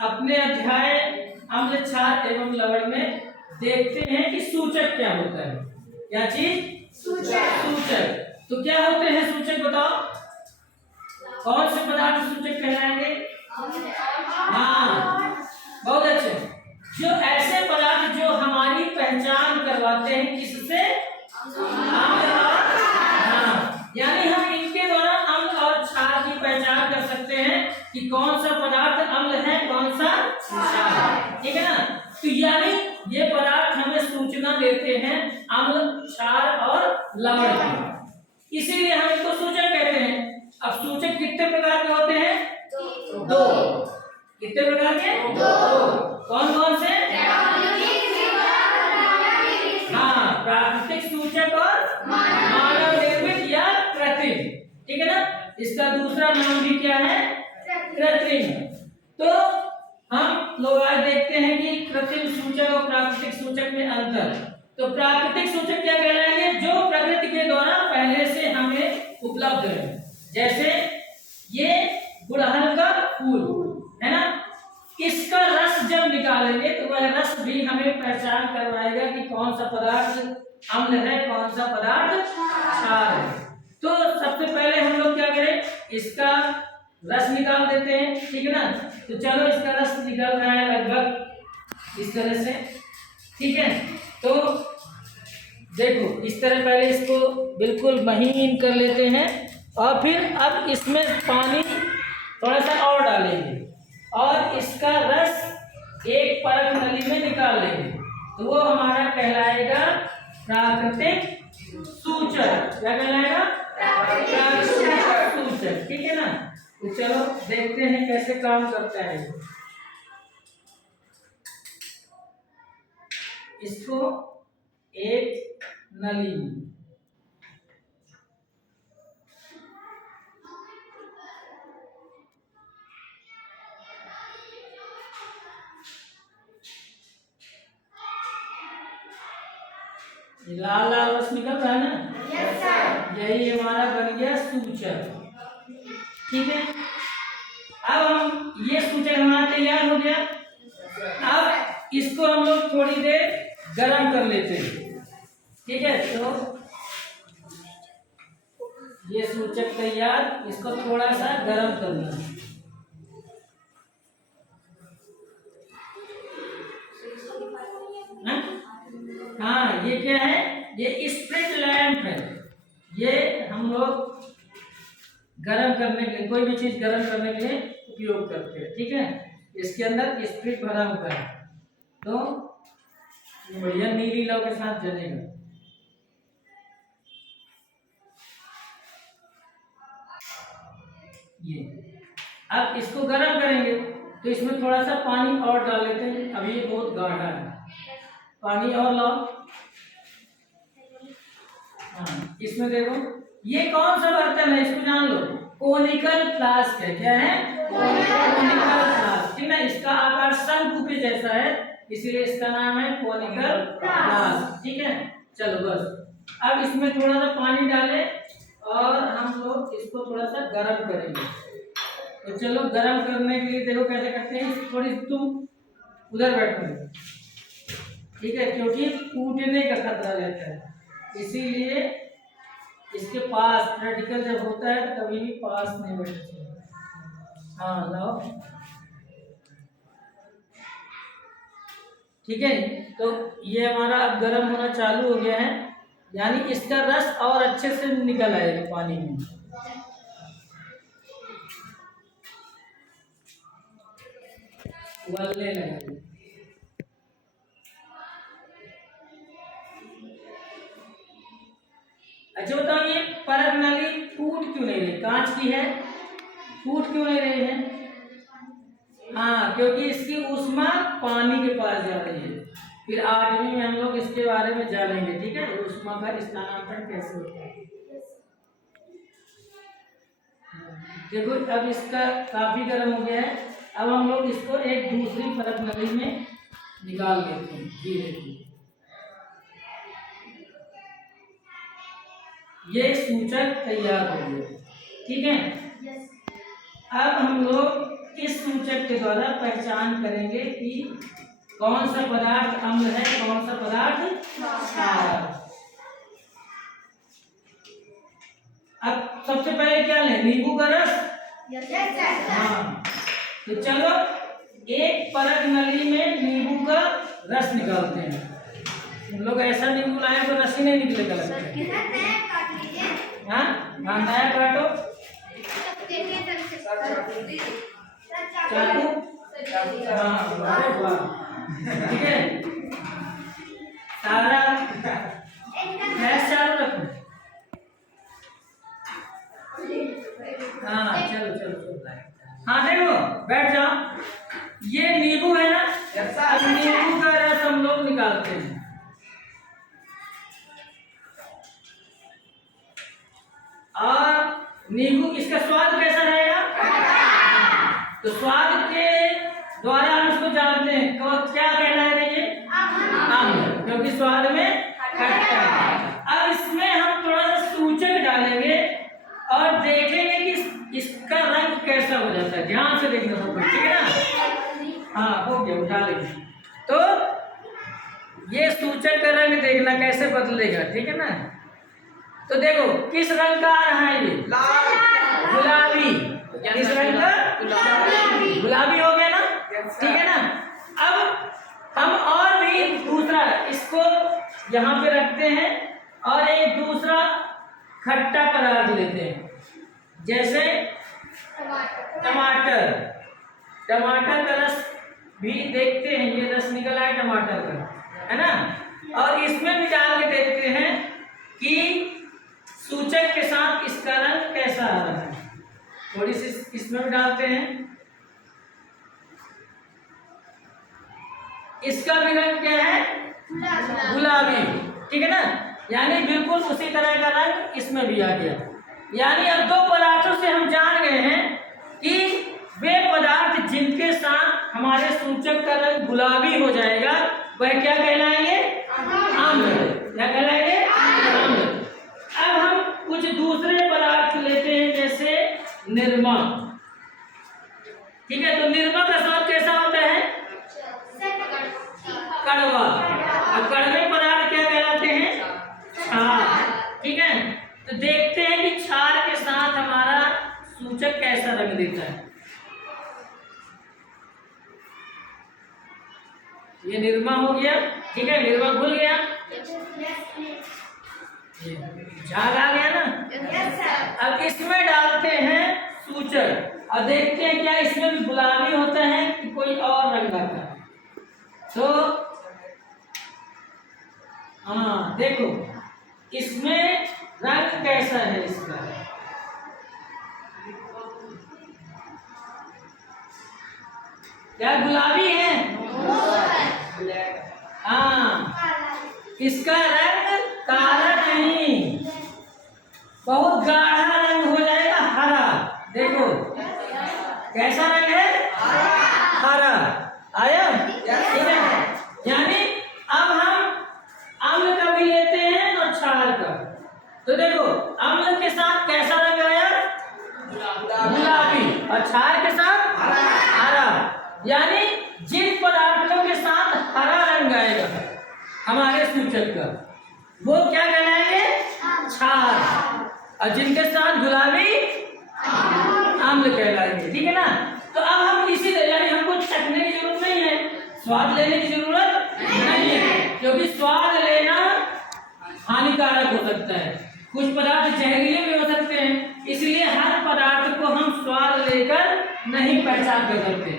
अपने अध्याय अम्ल क्षार एवं लवण में देखते हैं कि सूचक क्या होता है। क्या चीज? सूचक। तो क्या होते हैं सूचक, बताओ? कौन से पदार्थ सूचक कहलाएंगे? हाँ, बहुत अच्छे। जो ऐसे पदार्थ जो हमारी पहचान करवाते हैं किससे? अम्ल और हाँ, यानी हम इनके द्वारा अम्ल और क्षार की पहचान कर सकते हैं कि कौन सा पदार्थ अम्ल है, कौन सा क्षार है। ठीक है ना? तो यानी ये पदार्थ हमें सूचना देते हैं अम्ल, क्षार और लवण की, इसीलिए हम इसको सूचक कहते हैं। अब सूचक कितने प्रकार के होते हैं? दो। कितने प्रकार के? दो। कौन कौन से? हाँ, प्राकृतिक सूचक और मानव निर्मित या कृत्रिम। ठीक है ना? इसका दूसरा नाम भी क्या है? कृत्रिम। तो हम लोग आज देखते हैं कि कृत्रिम सूचक और प्राकृतिक सूचक में अंतर। तो प्राकृतिक सूचक क्या कहलाएंगे? जो प्रकृति के द्वारा पहले से हमें उपलब्ध है। जैसे ये गुड़हल का फूल है ना, इसका रस जब निकालेंगे तो वह रस भी हमें पहचान करवाएगा कि कौन सा पदार्थ अम्ल है, कौन सा पदार्थ क्षार है। तो सबसे पहले हम लोग क्या करें? इसका रस निकाल देते हैं। ठीक है ना? तो चलो, इसका रस निकल रहा है लगभग इस तरह से। ठीक है, तो देखो इस तरह पहले इसको बिल्कुल महीन कर लेते हैं और फिर अब इसमें पानी थोड़ा सा और डालेंगे और इसका रस एक परत नली में निकाल लेंगे, तो वो हमारा कहलाएगा प्राकृतिक सूचक। क्या कहलाएगा? प्राकृतिक सूचक। ठीक है ना? तो चलो देखते हैं कैसे काम करता है। इसको एक नली में लाल लाल रस निकल रहा है ना? Yes sir. यही हमारा बन गया सूचक। ठीक है, अब हम ये सूचक हमारा तैयार हो गया। अब इसको हम लोग थोड़ी देर गरम कर लेते हैं। ठीक है, तो ये सूचक तैयार, इसको थोड़ा सा गरम करना है। हाँ, ये क्या है? ये स्प्रिट लैंप है। ये हम लोग गरम करने के लिए, कोई भी चीज गरम करने के लिए उपयोग करते हैं। ठीक है, इसके अंदर स्प्रिट भरा हुआ है, तो बढ़िया नीली लौ के साथ जलेगा। ये अब इसको गरम करेंगे तो इसमें थोड़ा सा पानी और डाल लेते हैं। अभी ये बहुत गाढ़ा है, पानी और लाओ। हाँ, इसमें देखो ये कौन सा बर्तन है, इसको जान लो। कोनिकल फ्लास्क है। क्या है? Conical flask. ठीक है, इसका आकार शंकु के जैसा है, इसीलिए इसका नाम है कोनिकल फ्लास्क। ठीक है, चलो बस अब इसमें थोड़ा सा पानी डालें और हम लोग इसको थोड़ा सा गर्म करेंगे। तो चलो गर्म करने के लिए देखो कैसे करते हैं। थोड़ी तुम उधर बैठो, ठीक है, क्योंकि टूटने का खतरा रहता है, इसीलिए इसके पास प्रैक्टिकल जब होता है तो कभी भी पास नहीं बैठना। हाँ लाओ। ठीक है, तो ये हमारा अब गर्म होना चालू हो गया है, यानी इसका रस और अच्छे से निकल आएगा पानी में। उबलने लगेगा। अच्छा बताओ, ये परत नली फूट क्यों नहीं रही? कांच की है, फूट क्यों नहीं रही है? हाँ, क्योंकि इसकी ऊष्मा पानी के पास जा रही है। फिर 8वीं में हम लोग इसके बारे में जानेंगे। ठीक है, ऊष्मा का स्थानांतरण कैसे होता है। देखो अब इसका काफी गर्म हो गया है, अब हम लोग इसको एक दूसरी परत नली में निकाल लेते हैं धीरे धीरे। ये सूचक तैयार हो गया। ठीक है, अब हम लोग इस सूचक के द्वारा पहचान करेंगे कि कौन सा पदार्थ अम्ल है, कौन सा पदार्थ क्षार। अब सबसे पहले क्या लें, नींबू का रस। हाँ, तो चलो एक परत नली में नींबू का रस निकालते हैं। हम लोग ऐसा नींबू लाए तो रस ही नहीं निकलेगा लगता है। हाँ हाँ, नया काटो चाकू। हाँ अरे वाह, ठीक है। सारा गैस चालू रखो। हाँ चलो चलो चलो, हाँ देखो बैठ जाओ। ये नींबू है ना, अब नींबू का रस हम लोग निकालते हैं। और नींबू इसका स्वाद कैसा रहेगा, तो स्वाद के द्वारा हम इसको जानते हैं क्या कहलाएगा, ये अम्ल, क्योंकि स्वाद में खट्टा है। अब इसमें हम थोड़ा सा सूचक डालेंगे और देखेंगे कि इसका रंग कैसा हो जाता है। ध्यान से देखना सब कुछ, ठीक है ना। हाँ हो गया, उठा लेंगे। तो ये सूचक का रंग देखना कैसे बदलेगा, ठीक है ना। तो देखो किस रंग का आ रहा है, ये गुलाबी। किस रंग का, गुलाबी हो गया ना, ठीक है ना। अब हम और भी दूसरा इसको यहाँ पे रखते हैं और एक दूसरा खट्टा पदार्थ लेते हैं, जैसे टमाटर। टमाटर का रस भी देखते हैं, ये रस निकला है टमाटर का, है ना। और इसमें भी डाल के देखते हैं कि सूचक के साथ इसका रंग कैसा आ रहा है। थोड़ी सी इसमें भी डालते हैं, इसका भी रंग क्या है, गुलाबी, ठीक है ना। यानी बिल्कुल उसी तरह का रंग इसमें भी आ गया। यानी अब दो पदार्थों से हम जान गए हैं कि वे पदार्थ जिनके साथ हमारे सूचक का रंग गुलाबी हो जाएगा वह क्या कहलाएंगे, अम्ल। क्या कहलाएंगे, अम्ल। अब हम कुछ दूसरे पदार्थ लेते हैं, जैसे निरमा, ठीक है। तो निरमा का स्वाद कैसा होता है, कड़वा। और कड़वे पदार्थ क्या कहलाते हैं, क्षार, ठीक है। तो देखते हैं कि क्षार के साथ हमारा सूचक कैसा रंग देता है। ये निरमा हो गया, ठीक है, निरमा घुल गया, झाग आ गया ना। अब इसमें डालते हैं सूचक और देखते हैं क्या इसमें भी गुलाबी होता है कि कोई और रंग आता है। तो हाँ देखो इसमें रंग कैसा है इसका, क्या गुलाबी है, हाँ। इसका रंग काला नहीं, बहुत गाढ़ा रंग हो जाएगा, हरा। देखो कैसा रंग है, हरा आया, ठीक है। यानी अब हम अम्ल का भी लेते हैं और क्षार का। तो देखो अम्ल के साथ कैसा रंग आया, गुलाबी, और क्षार के साथ हरा। यानी जिन पदार्थों के साथ हरा रंग आएगा हमारे सूचक का, वो क्या कहलाएंगे, क्षार, और जिनके साथ गुलाबी अम्ल कहलाएंगे, ठीक है ना। तो अब हम इसी यानी हमको चखने की जरूरत नहीं है, स्वाद लेने की जरूरत नहीं है, क्योंकि स्वाद लेना हानिकारक हो सकता है, कुछ पदार्थ जहरीले भी हो सकते हैं। इसलिए हर पदार्थ को हम स्वाद लेकर नहीं पहचान कर सकते।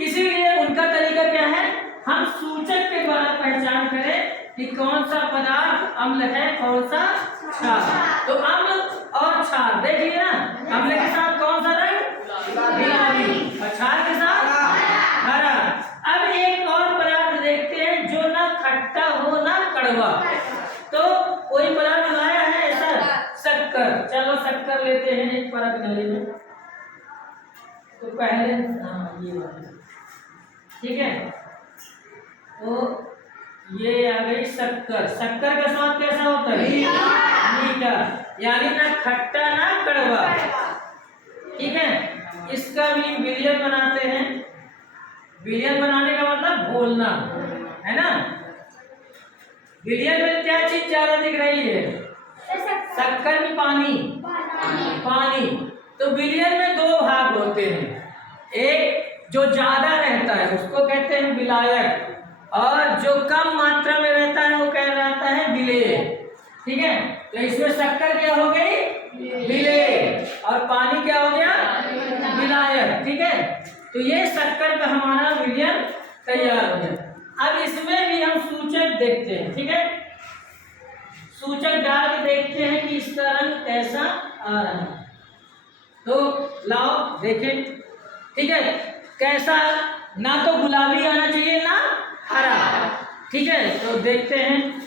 इसीलिए उनका तरीका क्या है, हम सूचक के द्वारा पहचान करें कि कौन सा पदार्थ अम्ल है, कौन सा क्षार। तो अम्ल और क्षार देखिए ना, अम्ल के साथ कौन सा रंग, गुलाबी, और क्षार के साथ हरा। अब एक और पदार्थ देखते हैं जो ना खट्टा हो ना कड़वा। तो कोई पदार्थ लाया है ऐसा, शक्कर। चलो शक्कर लेते हैं एक परत नली में। तो पहले हाँ ये वाला, ठीक है। तो ये आ गई शक्कर। शक्कर का स्वाद कैसा होता है, मीठा, यानी ना खट्टा ना कड़वा, ठीक है। इसका भी विलयन बनाते हैं। विलयन बनाने का मतलब घोलना, है ना। विलयन में क्या चीज ज्यादा दिख रही है? शक्कर की पानी, पानी। तो विलयन में दो भाग होते हैं, एक जो ज्यादा रहता है उसको कहते हैं विलायक, और जो कम मात्रा में रहता है वो कहलाता है विलेय। ठीक है, तो इसमें शक्कर क्या हो गई? विलेय, और पानी क्या हो गया? विलायक। ठीक है, तो ये शक्कर का हमारा विलयन तैयार हो गया। अब इसमें भी हम सूचक देखते हैं। ठीक है, सूचक डाल के देखते हैं कि इसका रंग कैसा आ रहा है। तो लाओ देखें। ठीक है, कैसा, ना तो गुलाबी आना चाहिए ना हरा। ठीक है, तो देखते हैं।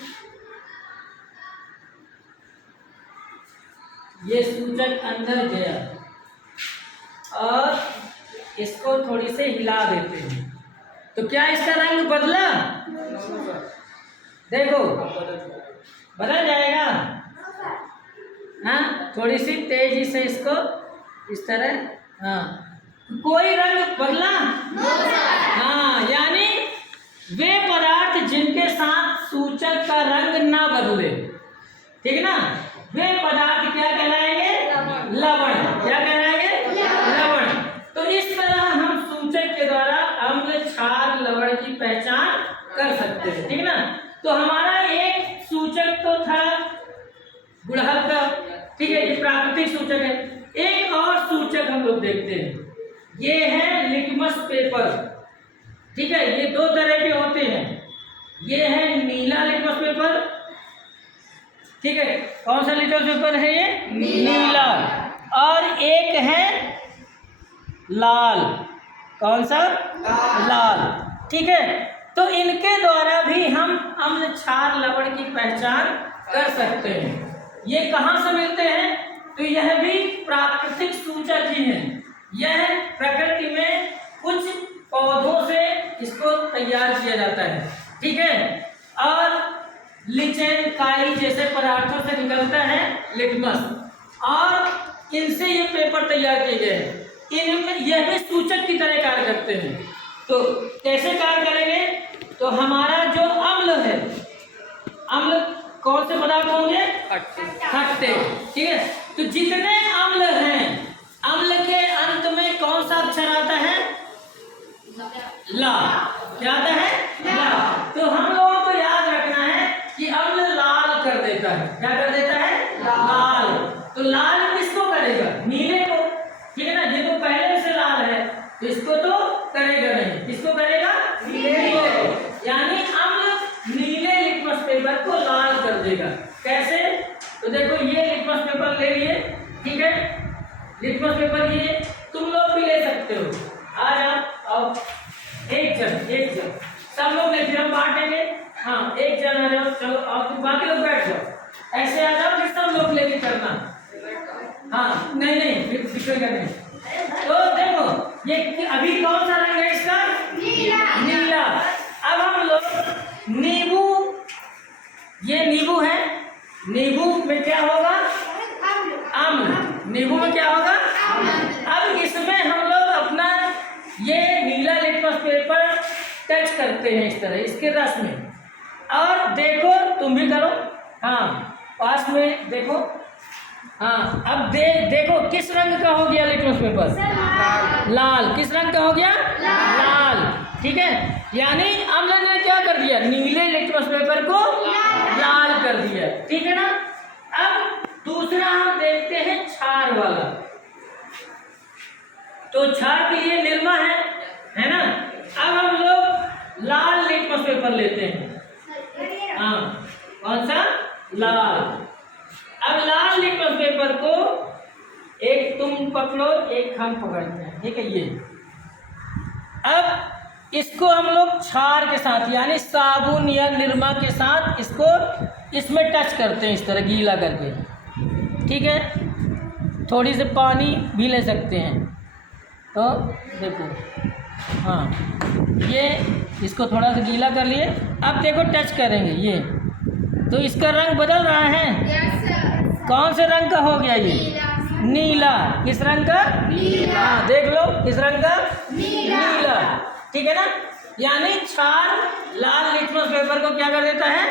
ये सूचक अंदर गया और इसको थोड़ी से हिला देते हैं, तो क्या इसका रंग बदला? देखो बदल जाएगा। हाँ, थोड़ी सी तेजी से इसको इस तरह, हाँ, कोई रंग बदला? हाँ, यानी वे पदार्थ जिनके साथ सूचक का रंग ना बदले, ठीक है ना, वे पदार्थ क्या कहलाएंगे? लवण। क्या कहलाएंगे? लवण। तो इस तरह हम सूचक के द्वारा अम्ल, क्षार, लवण की पहचान कर सकते हैं। ठीक है ना। तो हमारा एक सूचक तो था गुड़हल का, ठीक है, ये प्राकृतिक सूचक है। एक और सूचक हम लोग देखते हैं, ये है लिटमस पेपर। ठीक है, ये दो तरह के होते हैं, ये है नीला लिटमस पेपर। ठीक है, कौन सा लिटमस पेपर है ये? नीला। और एक है लाल। कौन सा? लाल। ठीक है, तो इनके द्वारा भी हम अम्ल, क्षार, लवण की पहचान कर सकते हैं। ये कहाँ से मिलते हैं? तो यह भी प्राकृतिक सूचक ही हैं। यह प्रकृति में कुछ पौधों से इसको तैयार किया जाता है। ठीक है, और लिचेन, काई जैसे पदार्थों से निकलता है लिटमस, और इनसे ये पेपर तैयार किए गए हैं। इनमें यह भी सूचक की तरह कार्य करते हैं। तो कैसे कार्य करेंगे? तो हमारा जो अम्ल है, अम्ल कौन से पदार्थ होंगे? खट्टे। ठीक है, तो जितने अम्ल हैं, अम्ल के अंत में कौन सा अक्षर आता है? ला। क्या आता है? ला। तो हम लोगों को याद रखना है कि अम्ल लाल कर देता है। क्या कर देता है? लाल। तो लाल किसको करेगा? नीले को। ठीक है ना, ये तो पहले से लाल है, तो इसको तो करेगा नहीं। किसको करेगा? नीले को। यानी अम्ल नीले लिटमस पेपर को लाल कर देगा। कैसे? तो देखो, ये लिटमस पेपर ले लिए। ठीक है, लिटमस पेपर ये तुम लोग भी ले सकते हो। आ जाओ, अब एक जन सब लोग ले, फिर हम बांटेंगे। हाँ, एक जन आ जाओ, चलो अब तुम बाकी लोग बैठ जाओ। ऐसे आ जाओ, फिर सब लोग लेके करना। हाँ, नहीं, फिर बिछड़ेगा नहीं। तो देखो, ये अभी कौन सा रंग है इसका? नीला। अब हम लोग नींबू, ये नींबू है, नींबू में क्या होगा? अम्ल। नींबू में क्या होगा? अब इसमें हम लोग अपना ये नीला लिटमस पेपर टच करते हैं इस तरह, इसके रस में, और देखो, तुम भी करो। हाँ, पास में देखो। हाँ, अब देखो किस रंग का हो गया लिटमस पेपर? लाल। किस रंग का हो गया? लाल। ठीक है, यानी अम्ल ने क्या कर दिया? नीले लिटमस पेपर को लाल कर दिया। ठीक है ना। अब दूसरा हम देखते हैं क्षार वाला। तो क्षार के लिए निरमा है ना। अब हम लोग लाल लिटमस पेपर लेते हैं। हाँ, कौन सा? लाल। अब लाल लिटमस पेपर को एक तुम पकड़ो, एक हम पकड़ते हैं। ठीक है, ये अब इसको हम लोग क्षार के साथ, यानी साबुन या निरमा के साथ इसको इसमें टच करते हैं, इस तरह गीला करके। ठीक है, थोड़ी सी पानी भी ले सकते हैं। तो देखो, हाँ, ये इसको थोड़ा सा गीला कर लिए। अब देखो टच करेंगे ये, तो इसका रंग बदल रहा है। कौन से रंग का हो गया ये? नीला। किस रंग का? नीला। हाँ देख लो, किस रंग का? नीला। ठीक है ना, यानी क्षार लाल लिटमस पेपर को क्या कर देता है?